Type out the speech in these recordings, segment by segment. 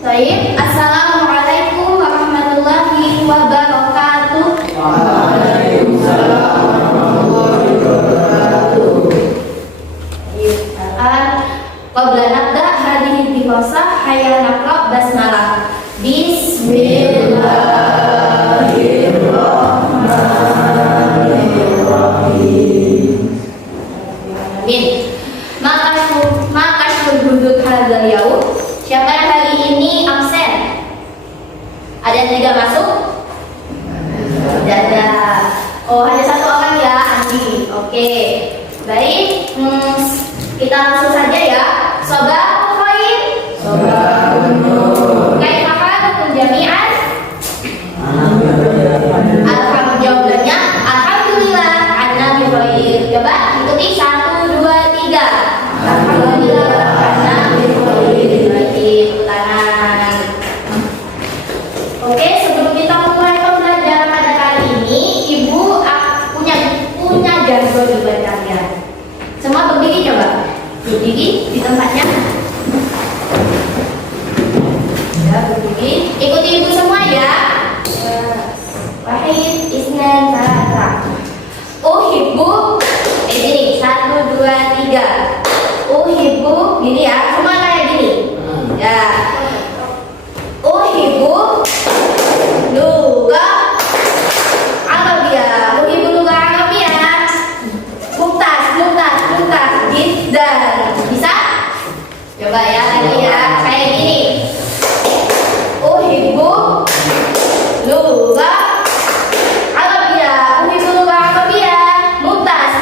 Baik, assalamualaikum warahmatullahi wabarakatuh. Waalaikumsalam warahmatullahi wabarakatuh. Qabla nabda hadhihi dirasah hayya naqra basmalah. Bismillahirrahmanirrahim. Amin. Maka hudud hadzal yaum. Siapa yang hari ini absen? Ada yang tidak masuk? Tidak ada. Oh, hanya satu orang ya, Andi. Oke. Baik. Kita langsung saja ya. Sobahul khair. Sobahun nur. Kaifa halukum jami'an? Alhamdulillahnya. Alhamdulillah. Anna bi khair. Coba ikuti 1, 2, 3. Alhamdulillah. Anna bi khair. Baik, tangan. Oke, sebelum kita mulai pembelajaran pada kali ini, Ibu punya jargon buat kalian. Semua berdiri coba. Berdiri di tempatnya. Ya, berdiri. Ikuti Ibu semua ya. Wahid, Isnan, Tara. Uhibbu. Sini. 1, 2, 3. Uhibbu. Gini ya. Semua kayak gini. Ya. Uhibbu lugah Arabiyah. Uhibbu lugah Arabiyah. Mumtaz. Jiddan. Bisa? Coba ya lagi ya. Kayak gini. Uhibbu lugah Arabiyah. Uhibbu lugah Arabiyah. Mumtaz.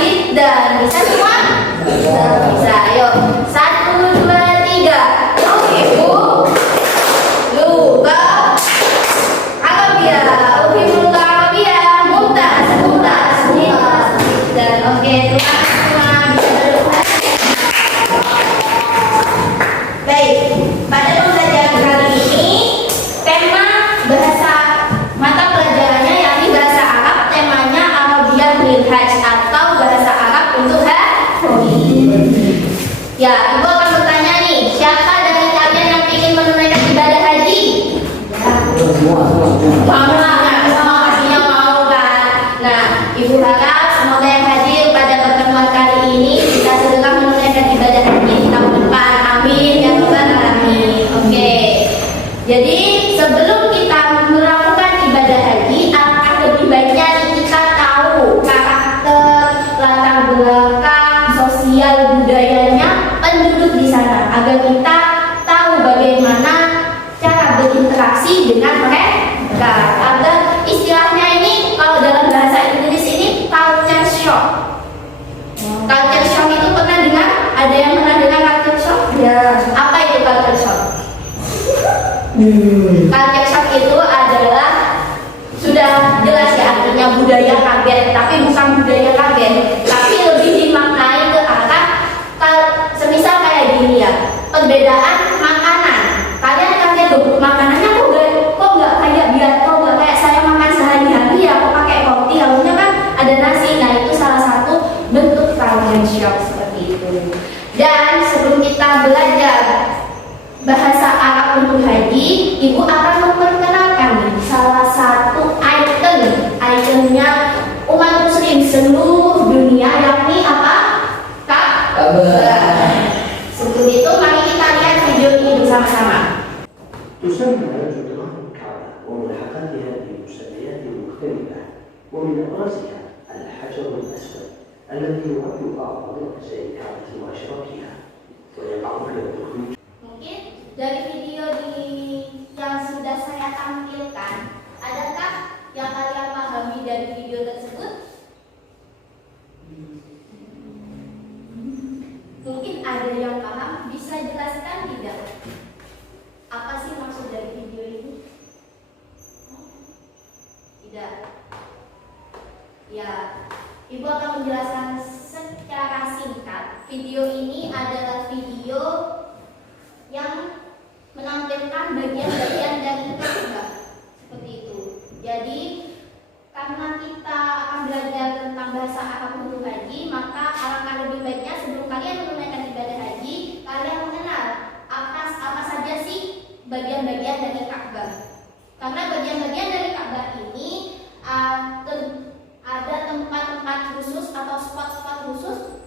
Jiddan. Bisa semua? Bisa. Ayo. 1, 2, 3. Uhibbu lugah Arabiyah. Uhibbu lugah Arabiyah. Mumtaz. Jiddan. Oke, terima kasih semua. Bisa duduk lagi. Baik, pada pembelajaran kali ini tema bahasa mata pelajarannya yakni bahasa Arab, temanya Arabiyah lil Hajj atau bahasa Arab untuk haji. Ya, Ibu akan bertanya nih, siapa dari kalian yang ingin menunaikan ibadah haji? Semua pastinya mau kan. Nah, Ibu harap semoga yang hadir pada pertemuan kali ini bisa segera menunaikan ibadah haji di tahun depan. Amin ya rabbal alamin. Oke. Jadi sebelum kita melakukan ibadah haji, alangkah lebih baiknya kita tahu karakter, latar belakang, sosial budayanya penduduk di sana agar kita tahu bagaimana cara berinteraksi dengan mereka. Agar istilahnya ini kalau dalam bahasa Inggris ini culture shock. Culture shock itu pernah dengar? Ada yang pernah dengar culture shock? Ya. Apa itu culture shock? Culture shock itu adalah sudah jelas ya artinya budaya kaget, tapi bukan budaya kaget, tapi lebih dimaknai ke arah semisal kayak gini ya, perbedaan makanan. Kalian kaget loh, makanannya kok nggak kayak saya makan sehari-hari ya, kok pakai roti, harusnya kan ada nasi. Nah, itu salah satu bentuk culture shock seperti itu. Dan sebelum kita belajar bahasa Arab untuk haji, Ibu akan memperkenalkan nih salah satu ikonnya umat muslim seluruh dunia, yakni apa? Ka'bah. Sebelum itu mari kita lihat video ini bersama-sama. تسمى جدران الكعبة وملحقاتها بمسميات مختلفة، ومن أبرزها الحجر الأسود الذي يعد أعظم أجزاء الكعبة وأشرفها ويقع على الدخول. Mungkin dari video yang sudah saya tampilkan, adakah yang kalian pahami dari video tersebut? Mungkin ada yang paham, bisa jelaskan tidak? Apa sih maksud dari video ini? Tidak. Ya, Ibu akan menjelaskan secara singkat. Video ini adalah video yang menampilkan bagian-bagian dari Ka'bah seperti itu. Jadi karena kita akan belajar tentang bahasa Arab untuk haji, maka alangkah lebih baiknya sebelum kalian menunaikan ibadah haji, kalian mengenal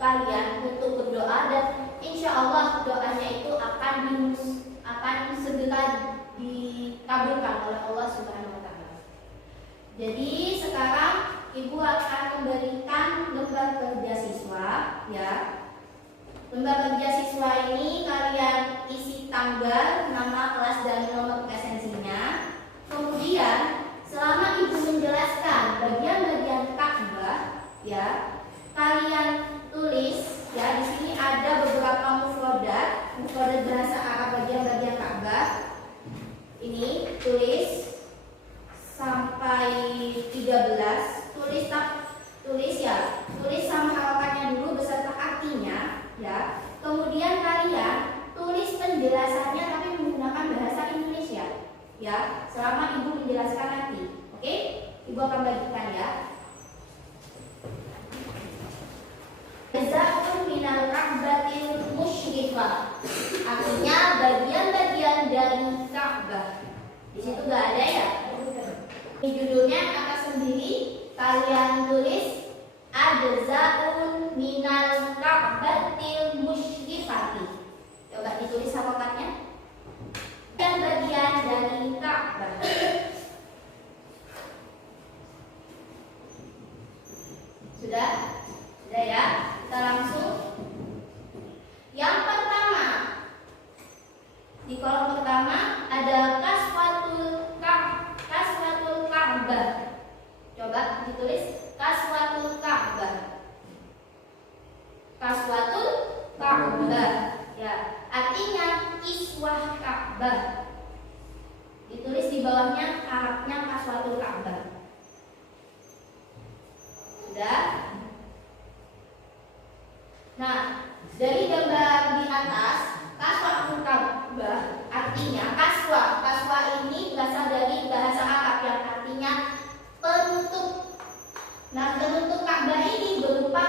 kalian untuk berdoa, dan insya Allah doanya itu akan segera dikabulkan oleh Allah Subhanahu wa Ta'ala. Jadi sekarang Ibu akan memberikan lembar kerja siswa, ya. Lembar kerja siswa ini kalian isi tanggal, nama, kelas, dan nomor esensinya. Kemudian selama Ibu menjelaskan bagian-bagian Ka'bah, ya, kalian tulis, ya. Di sini ada beberapa mufradat bahasa Arab bagian-bagian Ka'bah. Ini tulis sampai 13. Tulis sama harokatnya dulu beserta artinya, ya. Kemudian kalian tulis penjelasannya tapi menggunakan bahasa Indonesia, ya, selama Ibu menjelaskan nanti. Oke? Ibu akan bagikan, ya. Jazaa'un minal Ka'batil musyrifah, artinya bagian-bagian dari Ka'bah. Di situ nggak ada, ya. Ini judulnya atas sendiri, kalian tulis Jazaa'un minal Ka'batil musyrifati. Coba ditulis harokatnya. Bagian dari Ka'bah. Sudah? Sudah, ya? Kita langsung. Yang pertama, di kolom pertama ada kaswatul Ka'bah. Coba ditulis kaswatul Ka'bah. Kaswatul Ka'bah, ya, artinya kiswah Ka'bah. Ditulis di bawahnya Arabnya kaswatul Ka'bah. Sudah? Nah, dari gambar di atas, kaswatul Ka'bah artinya kaswa ini berasal dari bahasa Arab yang artinya penutup. Nah, penutup Ka'bah ini berupa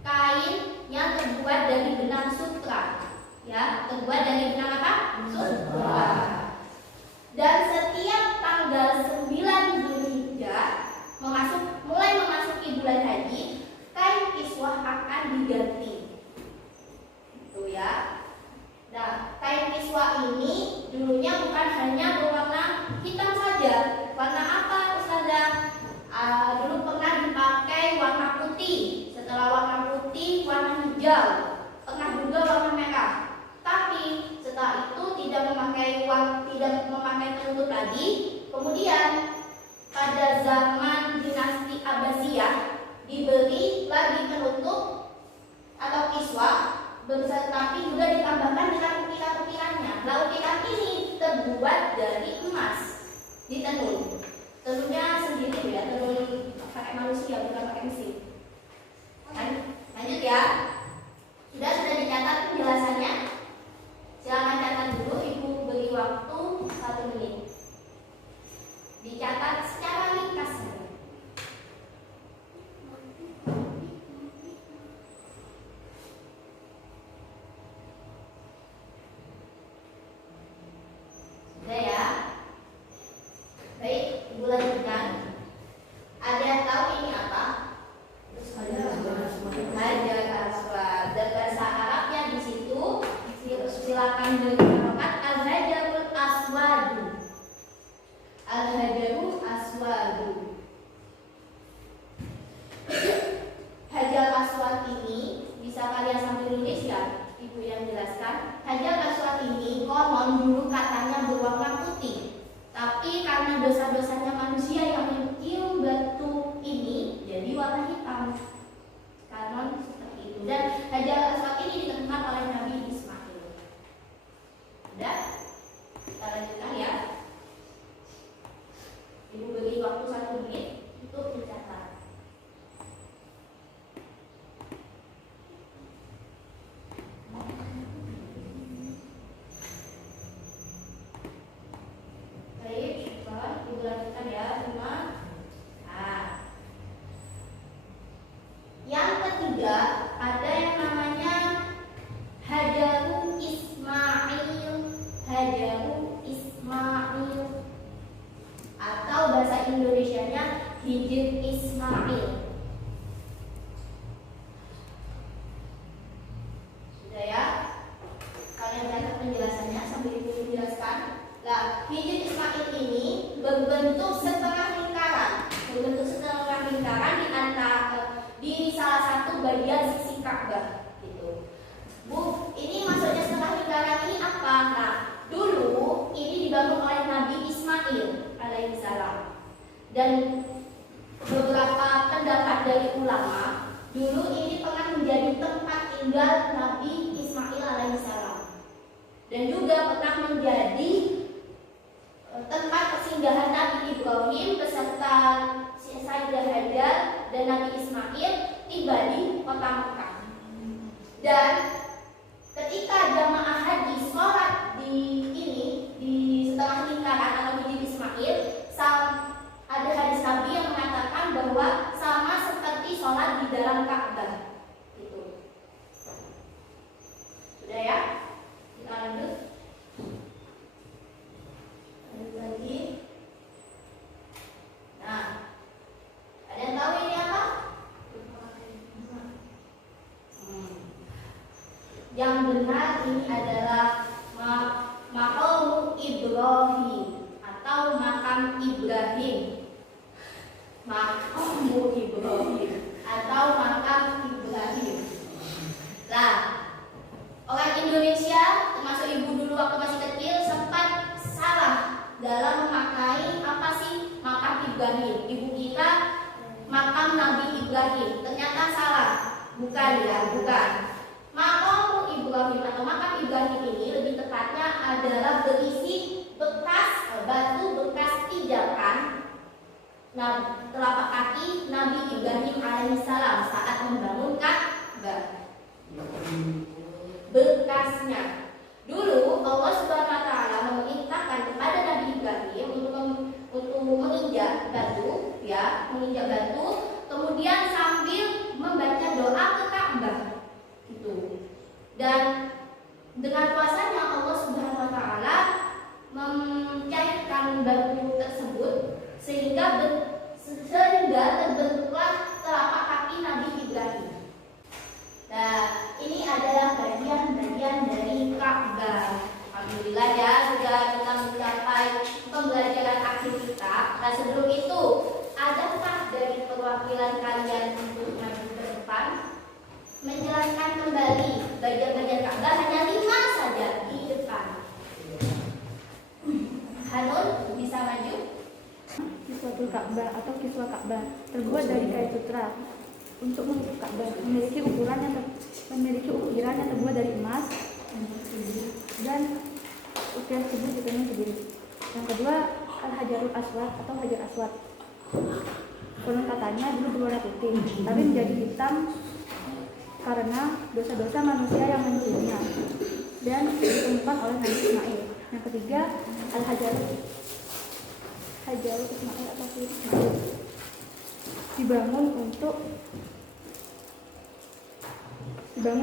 kain yang terbuat dari benang sutra, ya, terbuat dari benang apa? Sutra. Dan setiap tanggal 9 Zulhijjah mulai memasuki bulan haji, kain kiswah akan diganti. Itu, ya. Nah, kain kiswah ini dulunya bukan hanya berwarna hitam saja. Warna apa, Ustazah? Dulu pernah dipakai warna putih. Setelah warna putih, warna hijau. Pernah juga warna merah. Tapi setelah itu tidak memakai penutup lagi. Kemudian pada zaman dinasti Abbasiyah diberi lagi penutup atau kiswah, tapi juga ditambahkan dengan utiran-utirannya. Nah, utiran ini terbuat dari emas, ditenun. Tenunnya sendiri, ya, tenun pakai manusia, bukan pakai mesin. Lanjut, ya. Sudah dicatat penjelasannya. Silakan catat dulu, Ibu beri waktu 1 menit. Dicatat secara ringkas. Sudah, ya. Baik, Ibu lanjutkan. Ada yang tahu ini apa? Hajar Aswad. Dan bahasa Arabnya di situ silakan dikatakan al-hajarul aswadu. Al-hajarul aswadu. Hajar aswad ini bisa kalian sambil nulis, ya, Ibu yang jelaskan. Hajar aswad ini konon dulu katanya berwarna putih, tapi karena dosa-dosanya manusia yang mencium batu ini jadi warna hitam. Konon seperti itu. Dan hajar aswad ini ditemukan oleh Nabi Ismail. Sudah? Kita lanjutkan, ya. Ibu beri waktu 1 menit untuk mencatat. Baik, Ibu lanjutkan, ya. 5. Nah, tinggal Nabi Ismail alaihissalam, dan juga pernah menjadi tempat persinggahan Nabi Ibrahim beserta Sayyidah Hajar dan Nabi Ismail tiba di kota Mekah. Dan ketika jamaah haji sholat di setengah lingkaran atau Masjid Ismail, ada hadis Nabi yang mengatakan bahwa sama seperti sholat di dalam Ka'bah. Itu sudah ya, kita lanjut. Lagi. Nah, ada yang tahu ini apa? Yang benar ini adalah maqam Ibrahim atau makam Ibrahim. Maqam Ibrahim atau makam Ibrahim. Lah, orang Indonesia termasuk ibu dulu waktu masih kecil sempat salah dalam memakai apa sih makam Ibrahim. Ibu kita makam Nabi Ibrahim, ternyata salah. Bukan ya, bukan. Makam Ibrahim atau makam Ibrahim ini lebih tepatnya adalah berisi bekas batu bekas pijakan telapak kaki Nabi Ibrahim alaihissalam saat membangun Ka'bah. Bekasnya. Dulu Allah Subhanahu wa taala memerintahkan kepada Nabi Ibrahim untuk menginjak batu, ya, menginjak batu, kemudian sambil membaca doa ke Ka'bah. Itu. Dan dengan kuasanya Allah Subhanahu wa taala mencairkan batu tersebut sehingga terbentuklah telapak kaki Nabi Ibrahim. Nah, ini adalah bagian-bagian dari Ka'bah. Alhamdulillah ya, sudah kita mencapai pembelajaran akhir kita. Nah, sebelum itu, adakah dari perwakilan kalian untuk maju ke depan menjelaskan kembali bagian-bagian Ka'bah? Hanya 5 saja di depan. Hanun, bisa maju? Kiswatul Ka'bah atau kiswah Ka'bah terbuat dari kayu sutra. Untuk menutup Ka'bah memiliki ukiran yang terbuat dari emas dan ukiran tersebut ditenun sendiri. Yang kedua, Al-Hajarul Aswad atau Hajar Aswad. Konon katanya dulu berwarna putih, tapi menjadi hitam karena dosa-dosa manusia yang menyentuhnya dan ditemukan oleh Nabi Ismail. Yang ketiga, Al-Hajarul Ismail atau Ismail dibangun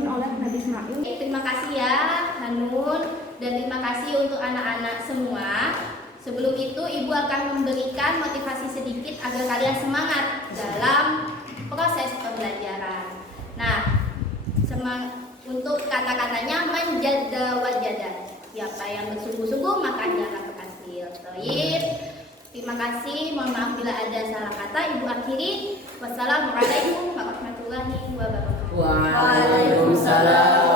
oleh Nabi Ismail. Terima kasih ya Hanun, dan terima kasih untuk anak-anak semua. Sebelum itu Ibu akan memberikan motivasi sedikit agar kalian semangat dalam proses pembelajaran. Nah, untuk kata-katanya menjada wajada. Siapa yang bersungguh-sungguh maka dia akan berhasil. Baik. Terima kasih. Mohon maaf bila ada salah kata. Ibu akhiri. Wassalamualaikum warahmatullahi wabarakatuh. Waalaikumsalam